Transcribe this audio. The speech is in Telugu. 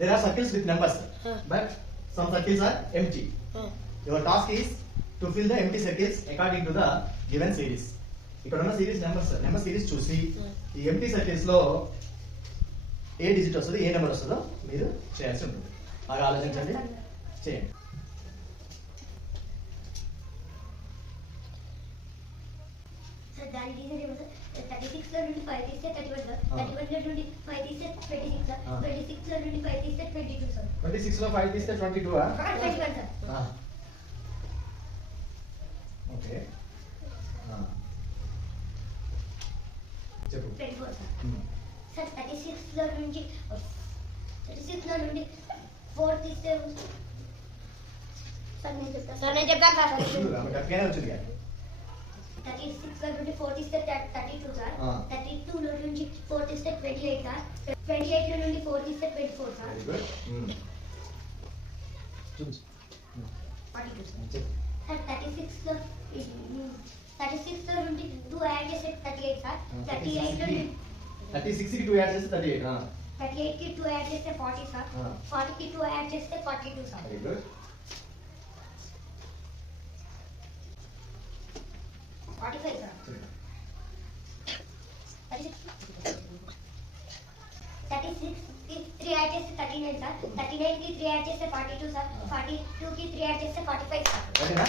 there are circles with numbers, but some circles are empty. Your task is to fill the empty circles according to the given series. ఇక్కడ ఉన్న సిరీస్ నెంబర్ సిరీస్ చూసి ఈ ఎంటీ సర్కిల్స్ లో ఏ డిజిట్ వస్తుందో ఏ నెంబర్ వస్తుందో మీరు చేయాల్సి ఉంటుంది. బాగా ఆలోచించండి, చేయండి. దాని రీజన్ ఏమో సార్ 36 లో నుండి 5 తీస్తే 31 సార్ 31 లో నుండి 5 తీస్తే 26 సార్ 26 లో నుండి 5 తీస్తే 22 సార్ 26 లో 5 తీస్తే 22 ఆ 21 సార్ ఓకే చెప్పు 24 సార్ 36 లో నుండి 4 తీస్తే సార్ నేను చెప్తాను సార్ గట్టిగానే వచ్చింది. 36 లో నుండి 4 తీస్తే 32 సార్ 32 లో నుంచి 4 తీస్తే 28 సార్ 28 లో నుండి 4 తీస్తే 24 సార్ వెరీ గుడ్. చూడు 42 సార్ 36 లో నుండి 2 యాడ్ చేస్తే 38 సార్ 38 లో నుండి 36 కి 2 యాడ్ చేస్తే 38. 38 కి 2 యాడ్ చేస్తే 40 సార్ 40 కి 2 యాడ్ చేస్తే 42 సార్ వెరీ గుడ్. 45 సార్ 36 కి 3 యాడ్ చేస్తే 39 సార్ 39 కి 3 యాడ్ చేస్తే 42 సార్ 42 కి 3 యాడ్ చేస్తే 45 సార్ ఓకేనా?